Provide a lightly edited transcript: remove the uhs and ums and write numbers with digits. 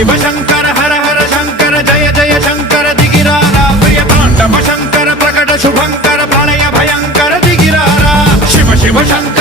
शिव शंकर हर हर शंकर जय जय शंकर दिगिरारा प्रिय तांडव शंकर प्रकट शुभंकर प्रलय भयंकर दिगिरारा शिव शिव शंकर